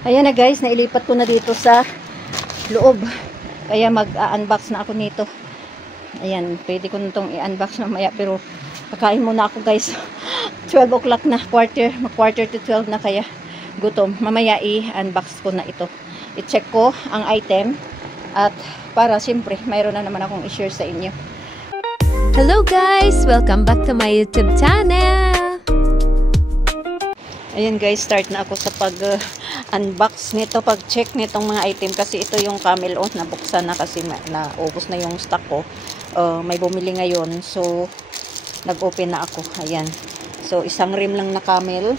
Ayan na guys, nailipat ko na dito sa loob. Kaya mag-unbox na ako nito. Ayan, pwede ko na itong i-unbox mamaya. Pero kakain muna ako guys. 12 o'clock na, quarter to 12 na, kaya gutom. Mamaya i-unbox ko na ito. I-check ko ang item. At para siyempre, mayroon na naman akong i-share sa inyo. Hello guys! Welcome back to my YouTube channel! Ayan guys, start na ako sa pag-unbox nito, pag-check nitong mga item. Kasi ito yung Camel On, nabuksan na kasi naubos na yung stock ko. May bumili ngayon, so nag-open na ako. Ayan. So, isang rim lang na Camel.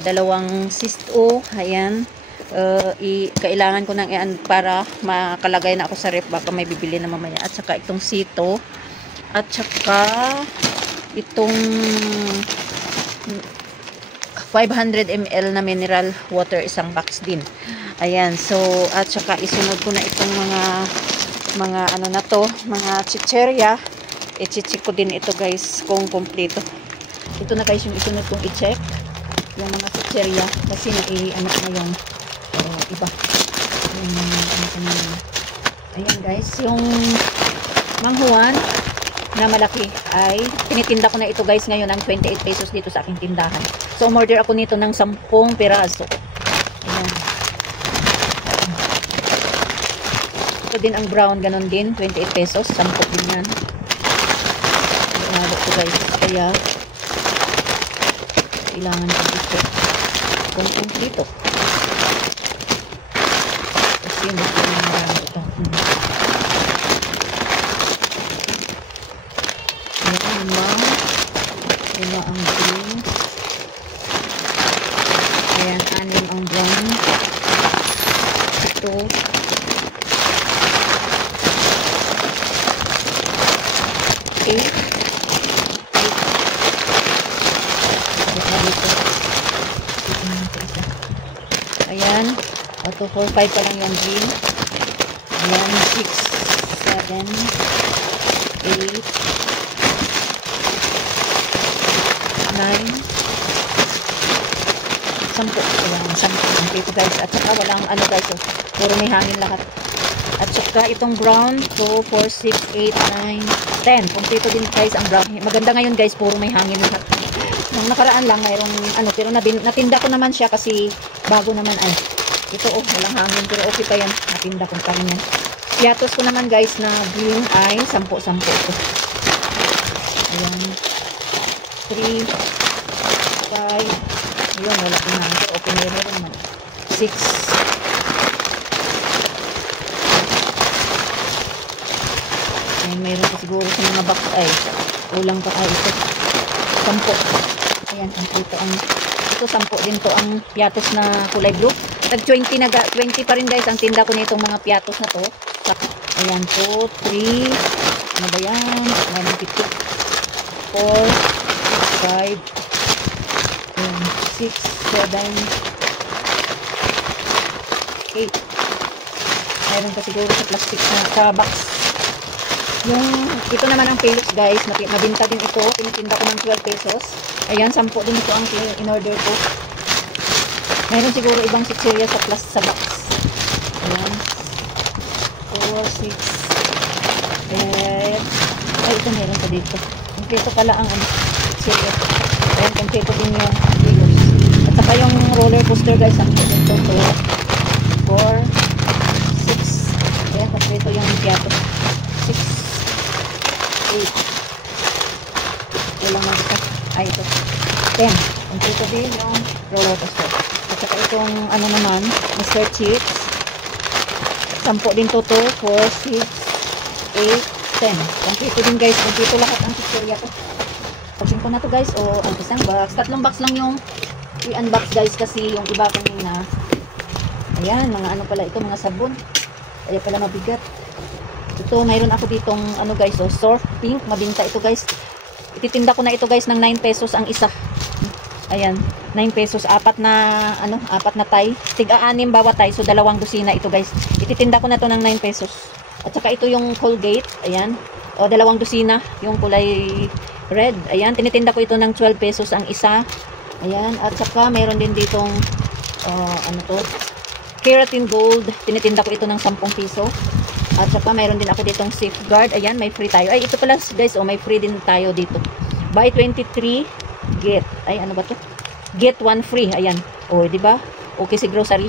Dalawang Sisto. Ayan. Kailangan ko nang para makalagay na ako sa ref. Baka may bibili na mamaya. At saka itong Sito. At saka itong 500 ml na mineral water, isang box din. Ayan. So, at saka isunod ko na itong mga ano na to, mga chicherya. I-check ko din ito guys kung kompleto. Ito na guys yung isunod kong i-check. Yung mga chicherya kasi ano na yung iba. Ayan guys, yung manghuan na malaki ay tinitinda ko na ito guys ngayon ng 28 pesos dito sa aking tindahan. So umorder ako nito ng 10 piraso. Ayan. Ito din ang brown, ganon din, 28 pesos, 10 din yan. Umabot ko guys, kaya kailangan ko ito kung dito. Kasi gusto ko marami ito. Lima ang green. Ayan, 6 ang brown. Ito. Okay. Ayan. 2, 4, 5 pa lang yung green. Ayan, 6, 7, 8, 9, 10. Ayan, 10 dito guys. At saka walang ano guys, puro may hangin lahat. At saka itong brown, 2, 4, 6, 8, 9, 10. Kompleto din guys ang brown. Maganda ngayon guys, puro may hangin lahat. Nung nakaraan lang mayroong ano, pero natinda ko naman siya kasi bago naman ay. Ito walang hangin pero okay pa yan. Natinda ko pa rin yan. Piatos ko naman guys na green ay 10 ito. Ayan. 3, 5, yun, wala ko na. Pero okay na yun naman. 6, ayan, mayroon pa siguro sa mga box ay ulang pa ay ito. 10. Ayan, ito ang ito 10 din to ang piatos na kulay blue. Tag 20 pa rin guys ang tinda ko nitong mga piatos na to. Ayan, 2, 3, ano ba yan? Ayan, 4, 5, 6, 7, 8. Mayroon pa siguro sa plastic sa box. Yung ito naman ang Philips guys, mabinta din ito. Tinitinda ko ng 12 pesos. Ayan, 10 din ito ang in-order ko. Mayroon siguro ibang chicherya sa box. Ayan. 4, 6, 8. Ay, ito meron pa dito. Kompleto pala ang chicherya. Ayan, kompleto din yung Philips. At saka yung roller coaster guys, ang kompleto. 4, 6. Ayan, kompleto yung piato. 6, 8. Ilang lang ito. Ay, ito. 10. Kompleto din yung roller coaster. At saka itong ano naman, Mr. Chips. 10 din to, 4, 6, 8, 10. Kompleto din guys. Kompleto lahat ang chicherya ko. Pagsin ko na to guys. O ang isang box. 3 box lang yung i-unbox guys. Kasi yung iba kanina. Ayan, mga ano pala ito. Mga sabon. Kaya pala mabigat. Ito, mayroon ako ditong ano guys. O, surf pink. Mabinta ito guys. Ititinda ko na ito guys ng 9 pesos ang isa. Ayan, 9 pesos, 4 na tie. Tig-6 bawat tie, so 2 dosina ito guys. Ititinda ko na to ng 9 pesos. At saka ito yung Colgate, ayan. O 2 dosina, yung kulay red. Ayan, tinitinda ko ito ng 12 pesos ang isa. Ayan, at saka mayroon din ditong ano to, Keratin Gold. Tinitinda ko ito ng 10 piso. At saka mayroon din ako ditong Safeguard. Ayan, may free tayo. Ay, ito pala guys, may free din tayo dito. Buy 23, get. Ay, ano ba to? Get 1 free. Ayan. Di ba? Okay si grocery.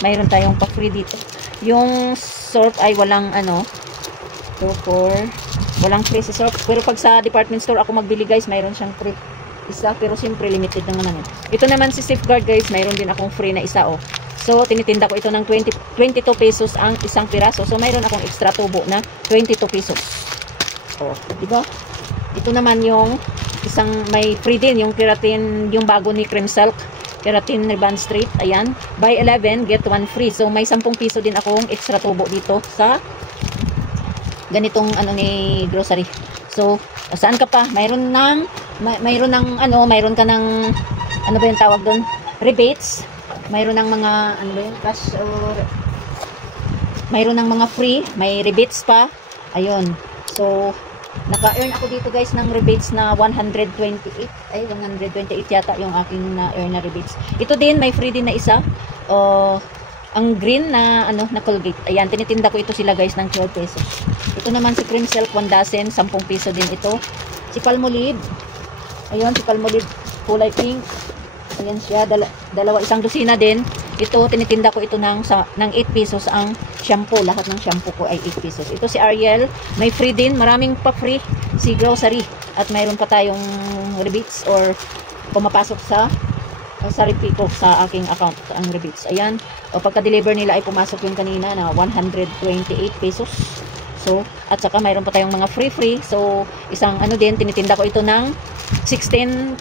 Mayroon tayong pa-free dito. Yung Surf ay walang walang free si Surf. Pero pag sa department store ako magbili guys, mayroon siyang free isa, pero siyempre limited lang naman. Ito naman si Safeguard guys, mayroon din akong free na isa So, tinitinda ko ito ng 22 pesos ang isang piraso. So, mayroon akong extra tubo na 22 pesos. Di ba? Ito naman yung isang may free din, yung keratin, yung bago ni Cream Silk, Keratin Ribbon Straight. Ayan. Buy 11, get 1 free. So, may 10 piso din akong extra tubo dito sa ganitong ni grocery. So, saan ka pa? Mayroon ka ng ano ba yung tawag doon? Rebates. Mayroon ng mga cash or mayroon ng mga free, may rebates pa. Ayun. So, naka-earn ako dito guys ng rebates na 128. Ay, 128 yata yung aking na-earn na rebates. Ito din, may free din na isa. Ang green na na Colgate. Ayan, tinitinda ko ito sila guys ng 12 pesos. Ito naman si Cream Silk 1 dozen, 10 piso din ito. Si Palmolive. Ayun, si Palmolive kulay pink. Ayan siya, isang dosina din. Ito, tinitinda ko ito ng 8 pesos ang shampoo. Lahat ng shampoo ko ay 8 pesos. Ito si Ariel, may free din. Maraming pa free si grocery. At mayroon pa tayong rebates or pumapasok sa repeat ko sa aking account ang rebates. Ayan, pagka-deliver nila ay pumasok yung kanina na 128 pesos. So, at saka mayroon pa tayong mga free. So, isang din, tinitinda ko ito ng 18.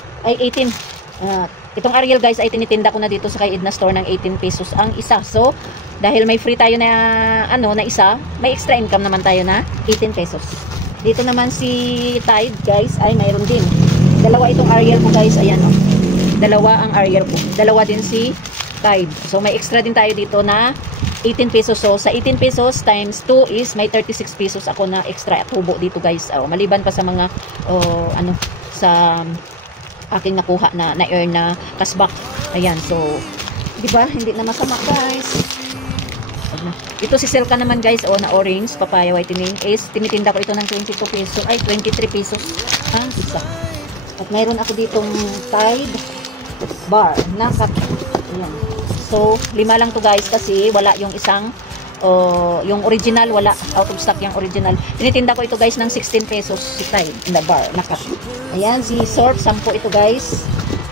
Itong Ariel guys ay tinitinda ko na dito sa kay Edna Store ng 18 pesos ang isa. So, dahil may free tayo na na isa, may extra income naman tayo na 18 pesos. Dito naman si Tide guys ay mayroon din. Dalawa itong Ariel ko guys, ayan Dalawa ang Ariel ko. Dalawa din si Tide. So, may extra din tayo dito na 18 pesos. So, sa 18 pesos times 2 is may 36 pesos ako na extra tubo dito guys. Maliban pa sa mga sa aking nakuha na earn na cashback. Ayan, so di ba hindi na masama guys. Ito si Silka naman guys, na orange papaya whitening is tinitinda ko ito ng 22 pesos, ay 23 pesos ang isa. At mayroon ako ditong Tide bar na ayan. So 5 lang to guys kasi wala yung isang yung original, wala, out of stock yung original. Tinitinda ko ito guys ng 16 pesos si Tide na bar na cup. Ayan, si Surf 10 ito guys.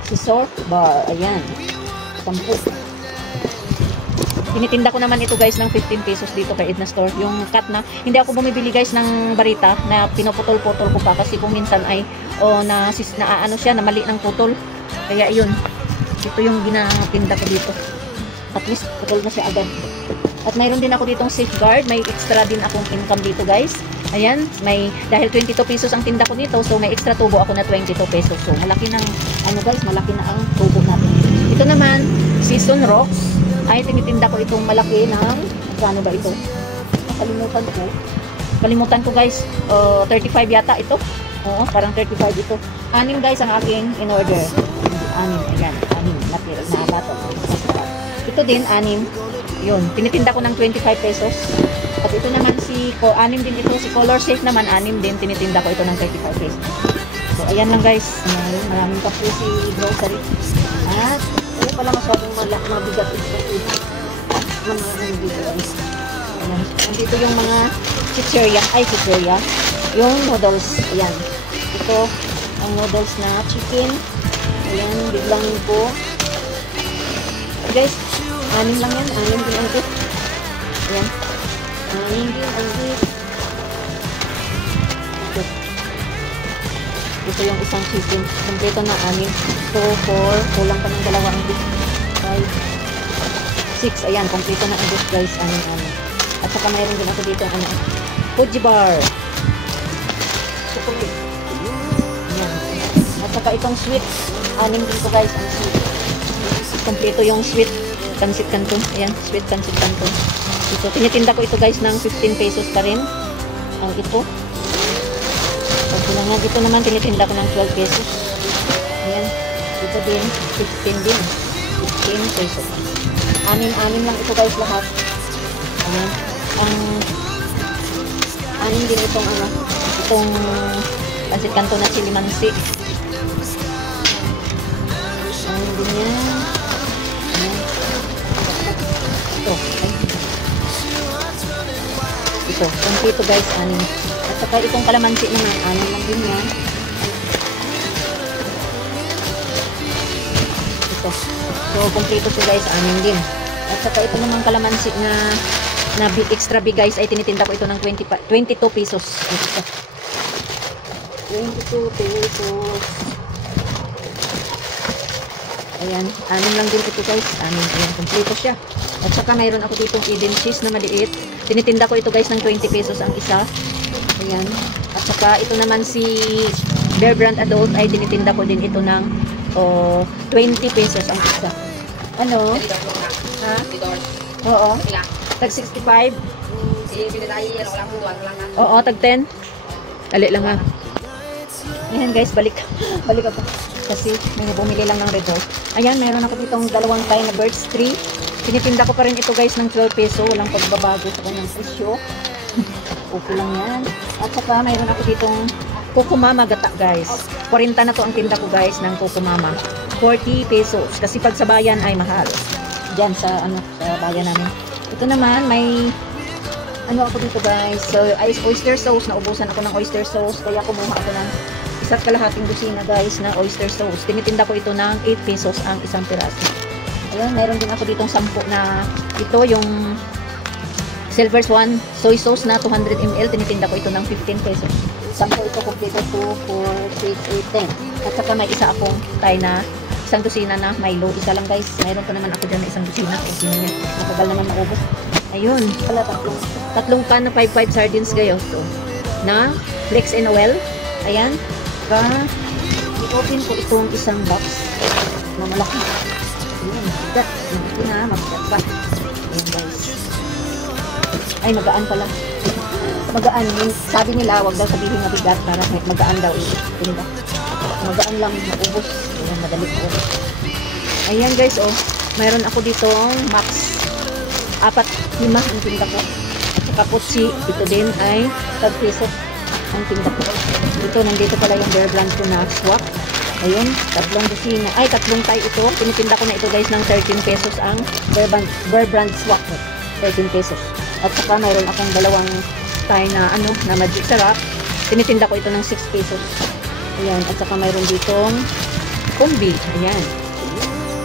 Si Surf bar, ayan 10. Tinitinda ko naman ito guys ng 15 pesos dito kay Edna Store. Yung cut na, hindi ako bumibili guys ng barita na pinuputol-putol ko pa kasi kung minsan ay siya, na mali ng putol. Kaya yun, ito yung ginatinda ko dito. At least putol na siya agad. At mayroon din ako ditong Safeguard, may extra din akong income dito guys. Ayan, dahil 22 pesos ang tinda ko nito, so may extra tubo ako na 22 pesos. So malaki ng guys, malaki na ang tubo natin. Ito naman, Season Rocks. Ay tinitinda ko itong malaki ng ano ba ito? Kalimutan ko guys. 35 yata ito. Oo, parang 35 ito. 6 guys ang aking in order. 6, ayan, 6 na bato. Ito din 6. Yun, tinitinda ko ng 25 pesos. At ito naman 6 din ito. Si Color Safe naman 6 din. Tinitinda ko ito ng 35 pesos. So, ayan lang guys. Maraming kape si grocery. At, ayun pala masyadong mabigat ito. Nandito yung mga chicheria. Yung noodles. Ayan. Ito, ang noodles na chicken. Ayan, biglang po. Guys, 6 lang yan. 6 din ang tip. Ayan. 6 din ang tip. Ito yung isang chicken. Kompleto na 6. 2, 4. Kulang pa ng 2 ang tip. 5, 6. Ayan. Kompleto na ang tip guys. 6. At saka mayroon din ako dito. Fuji bar. Chocolate. Ayan. At saka itong sweet. 6 din to guys. Ang sweet. Kompleto yung sweet. Pansit Canton. Ayan, sweet pansit Canton. Ito, tinitinda ko ito guys ng 15 pesos pa rin. Ang ito. Ito naman tinitinda ko ng 12 pesos. Ayan. Ito din, 15 din. 15 pesos. Anim lang ito guys lahat. Ayan. Ang anim din itong ano, itong pansit kanto na chili mansi. Anim din yan. Ayan. Ito. Ito. Kompleto guys, anim. At saka itong kalamansi naman, anim lang din yan. Ito. So, kompleto siya guys, anim din. At saka ito naman kalamansi na extra big guys ay tinitinda ko ito ng 22 pesos. Ito. 22 pesos. Ayan, anim lang din ito guys. Anim, ayan, kompleto siya. At saka mayroon ako ditong Eden cheese na maliit. Tinitinda ko ito guys ng 20 pesos ang isa. Ayan. At saka ito naman si Bear Brand Adult ay tinitinda ko din ito ng 20 pesos ang isa. Ano? Ha? Oo. Tag 65. Oo, tag 10. Dali lang ha. Ayan guys, balik ako. Kasi may bumili lang ng Red Bull. Ayan, meron ako ditong dalawang tayo na Birds 3. Tinitinda ko pa rin ito guys ng 12 peso. Walang pagbabago sa kanyang presyo. Okay lang yan. At saka mayroon ako ditong Kukumama gata guys. 40 na to ang tinda ko guys ng Kukumama. 40 pesos. Kasi pag sa bayan ay mahal. Diyan sa bayan namin. Ito naman may ano ako dito guys. So oyster sauce. Naubusan ako ng oyster sauce. Kaya kumuha ako ng isa't kalahating dosina guys na oyster sauce. Tinitinda ko ito ng 8 pesos ang isang piraso. Ayan, meron din ako ditong 10 na ito yung Silver Swan soy sauce na 200 ml. Tinitinda ko ito ng 15 pesos. 10 ito kompleto 2, 4, 6, 8, 10. At saka may isa akong tayo na isang dosina na Milo. Isa lang guys. Mayroon pa naman ako dyan na isang dosina. Okay na yan. Matagal naman maubos. Ayun. Pala tatlong can na 5-5 sardines gayo. So, na Flex and Oil. Ayan. I-open ko itong isang box na malaki. Ayan. Mabigat. Ito na. Mabigat pa. Ayan guys. Ay, magaan pala. Magaan. Sabi nila, wag daw sabihin na bigat para magaan daw. Diba? Magaan lang, maubos. Ayan, madali ko. Ayan guys, oh. Mayroon ako ditong Max. 4-5 ang tinda ko. At saka Putsi, ito din ay tag-piso ang tinda ko. Ito, nandito pala yung Bear Brand ko na swap. Ayun, 3 dosina. Ay, 3 tayo ito. Tinitinda ko na ito guys ng 13 pesos ang Bear Brand swap. 13 pesos. At saka mayroon akong 2 tayo na na Magic Sarap. Tinitinda ko ito ng 6 pesos. Ayan, at saka mayroon ditong Kumbi. Ayan.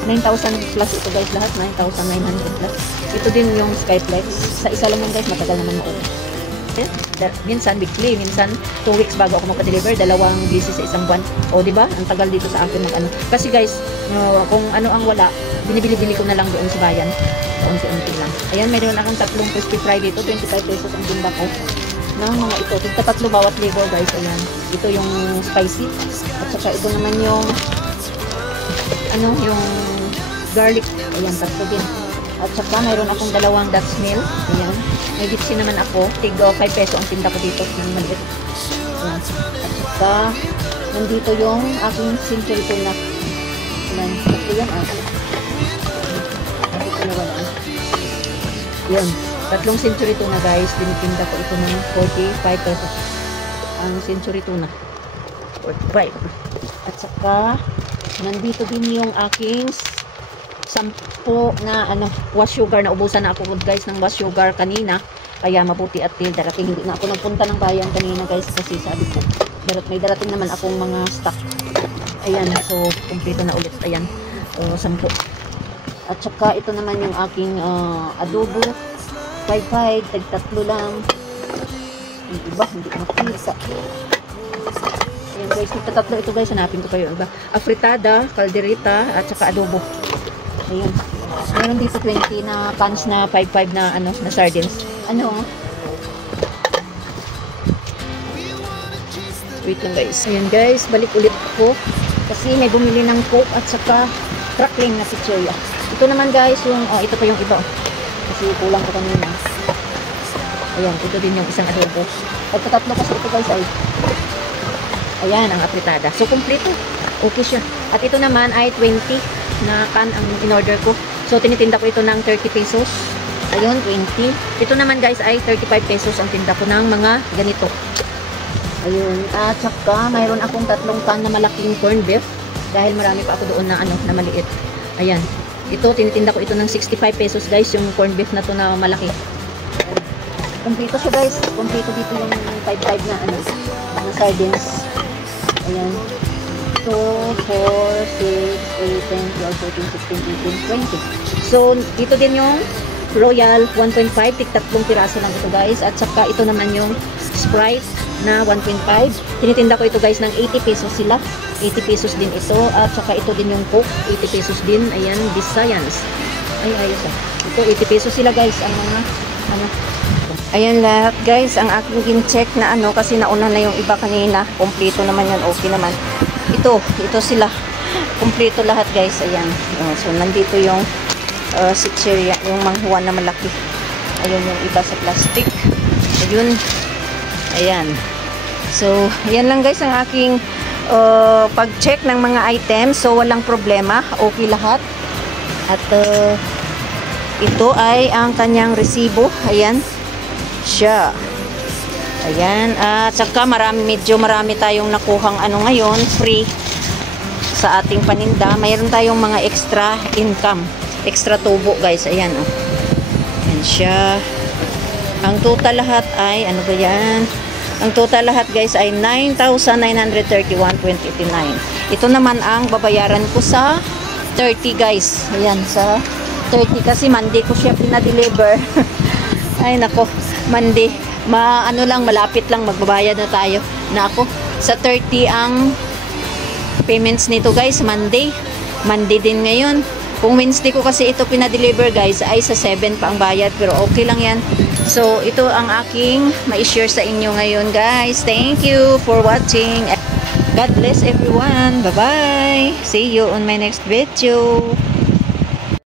9,000 plus ito guys lahat. 9,900 plus. Ito din yung Skyflex. Sa isa lang yan guys, matagal naman maubos. Minsan weekly, minsan 2 weeks bago ako magpa-deliver, 2 busy sa isang buwan. O di ba? Ang tagal dito sa akin mag Kasi guys, kung ano ang wala, binibili-bili ko na lang doon sa bayan. Unti-unti lang. Ayan, mayroon akong 3 crispy fry dito, 25 pesos ang timba ko. Ng mga ito, tigta 3 bawat flavor guys. Ayan. Ito yung spicy. At saka ito naman yung yung garlic. Ayan, 3 din. At saka mayroon akong 2 Dutch Mill. Ayan. May gipsi naman ako. Tigo 5 peso ang tinda ko dito ng maliit. Ayan. At saka nandito yung aking century tuna. Ayan. Ito yan. Ito na wala. Ayan. 3 century tuna guys. Binitinda ko ito ng 45 pesos. Ang century tuna. 45. At saka nandito din yung aking 10 na wash sugar. Na ubusan na ako guys ng wash sugar kanina. Kaya mabuti at darating. Hindi na ako nagpunta ng bayan kanina guys. Kasi sabi ko, may darating naman akong mga stock. Ayan. So, kumpleto na ulit. Ayan. 10. At saka ito naman yung aking adobo. 5-5. Tag-3 lang. Yung iba, hindi makita. Ayan guys. Tag-3 ito guys. Hanapin ko kayo. Iba. Afritada, caldereta, at saka adobo. Ayan. Meron dito 20 na cans na 5-5 na na sardines. Wait lang guys. Ayan guys, balik ulit ko. Kasi may bumili ng Coke at saka crackling na pichilya. Ito naman guys, yung ito pa yung iba. Kasi kulang ko kanina. Ayan, ito din yung isang adobo. Pagkatatlo kasi ito guys ay ayan, ang apritada. So, kompleto. Okay siya. At ito naman ay 20 na can ang in-order ko. So, tinitinda ko ito ng 30 pesos. Ayun, 20. Ito naman guys ay 35 pesos ang tinda ko ng mga ganito. Ayun. At saka, mayroon akong 3 can na malaking corn beef. Dahil marami pa ako doon na na maliit. Ayan. Ito, tinitinda ko ito ng 65 pesos guys, yung corn beef na to na malaki. Kompleto siya guys. Kompleto dito yung 5-5 na mga sardines. Ayan. 2, 4, 6, 8, 10, 12, 13, 14, 20. So, dito din yung Royal 1.5. Tig-3 piraso lang ito guys. At saka ito naman yung Sprite na 1.5. Tinitinda ko ito guys ng 80 pesos sila. 80 pesos din ito. At saka ito din yung Coke. 80 pesos din. Ayan, this science. Ay, ayos ah. Ito, 80 pesos sila guys. Ang mga, ayan lahat guys. Ang aking gin-check na kasi nauna na yung iba kanina. Kompleto naman yan. Okay naman. Ito sila. Kompleto lahat guys. Ayan. So, nandito yung sitcheria, yung manghuan na malaki. Ayun yung iba sa plastic. Ayun. Ayan. So, ayan lang guys ang aking pag-check ng mga items. So, walang problema. Okay lahat. At ito ay ang kanyang resibo. Ayan. Siya. Ayan. At saka medyo marami tayong nakuhang ngayon. Free sa ating paninda. Mayroon tayong mga extra income. Extra tubo guys. Ayan oh. Ayan siya. Ang total lahat ay ano ba yan? Ang total lahat guys ay 9,931.89. Ito naman ang babayaran ko sa 30 guys. Ayan sa 30 kasi Monday ko siya pinadeliver. Ay nako, Monday. Malapit lang magbabayad na tayo. Na ako sa 30 ang payments nito guys, Monday. Monday din ngayon. Kung Wednesday ko kasi ito pinadeliver guys, ay sa 7 pa ang bayad. Pero okay lang yan. So, ito ang aking ma-share sa inyo ngayon guys. Thank you for watching. God bless everyone. Bye-bye. See you on my next video.